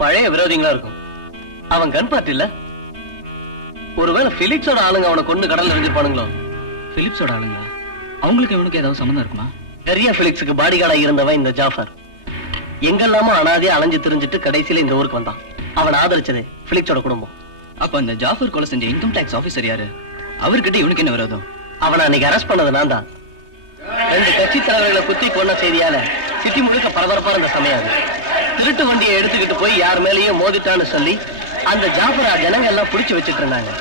பழைய விரோதிங்களா இருக்கும். அவன் கன் பார்ட் இல்ல. ஒருவேளை பிலிப்ஸோட ஆளுங்க அவனை கொண்டு கடல்ல எறிஞ்சிருப்பானுங்களோ? பிலிப்ஸோட ஆளுங்களா? அவங்களுக்கு இவனுக்கு ஏதாவது சம்பந்தம் இருக்குமா? பெரிய பிலிப்ஸுக்கு பாடி கார்டா இருந்தவன் இந்த ஜாஃபர். எங்கெல்லாமோ அனாதையா அலைஞ்சு திரிஞ்சிட்டு கடைசியில இந்த ஊருக்கு வந்தான். அவன் ஆதரிச்சது பிலிப்ஸோட குடும்பம். அப்ப அந்த ஜாஃபர் கொலை செஞ்ச இன்கம் டாக்ஸ் ஆபீசர் யாரு? அவர்கிட்ட இவனுக்கு என்ன விரோதம்? அவனை அன்னைக்கு அரெஸ்ட் பண்ணது நான் தான். 2 கட்சி தலைவர்களை குத்தி கொன்ன செய்தியால சிட்டி முழுக்க பரபரப்பா இருந்த சமயம் அது. திருட்டு வண்டியை எடுத்துக்கிட்டு போய் யார் மேலேயும் மோதிட்டான்னு சொல்லி அந்த ஜாஃபரா ஜனங்க எல்லாம் புடிச்சு வச்சுட்டு இருந்தாங்க.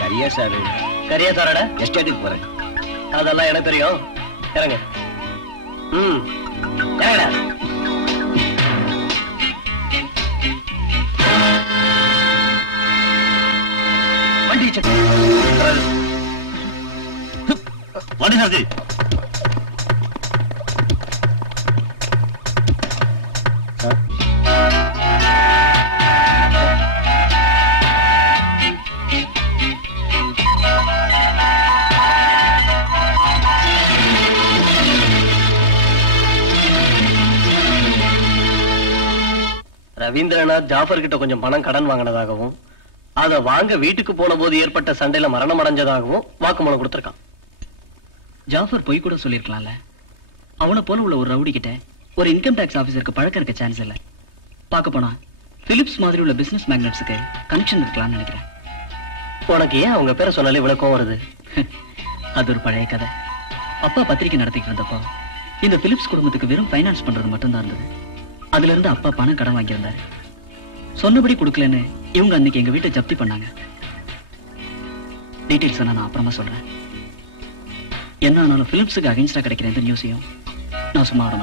கரியா சார் எஸ்டேட்டுக்கு போறேன். அதெல்லாம் எனக்கு தெரியும். இறங்க. இறங்கடா. வண்டி வண்டி சார்ஜி. ரவீந்திரநாத் ஜாஃபர் கிட்ட கொஞ்சம் பணம் கடன் வாங்கினதாகவும் அதை வாங்க வீட்டுக்கு போன போது ஏற்பட்ட சண்டையில மரணம் அடைஞ்சதாகவும் வாக்குமூலம் கொடுத்திருக்கான். ஜாஃபர் பொய் கூட சொல்லிருக்கலாம்ல. அவனை போல உள்ள ஒரு ரவுடி கிட்ட ஒரு இன்கம் டாக்ஸ் ஆபீசருக்கு பழக்கம் இருக்க சான்ஸ் இல்ல. பார்க்க போனா பிலிப்ஸ் மாதிரி உள்ள பிசினஸ் மேக்னட்ஸுக்கு கனெக்ஷன் இருக்கலாம்னு நினைக்கிறேன். உனக்கு ஏன் அவங்க பேரை சொன்னாலே விளக்கம் வருது? அது ஒரு பழைய கதை. அப்பா பத்திரிகை நடத்திட்டு இருந்தப்போ இந்த பிலிப்ஸ் குடும்பத்துக்கு வெறும் ஃபைனான்ஸ் பண்றது மட்டும்தான் இருந்தது. அதுல இருந்து அப்பா பணம் கடன் வாங்கியிருந்தாரு. சொன்னபடி கொடுக்கலன்னு இவங்க அன்னைக்கு எங்க வீட்டை ஜப்தி பண்ணாங்க. டீடைல்ஸ் நான் அப்புறமா சொல்றேன். என்ன ஆனாலும் பிலிப்ஸுக்கு அகைன்ஸ்டா கிடைக்கிற எந்த நியூஸையும் நான் சும்மா விட மாட்டேன்.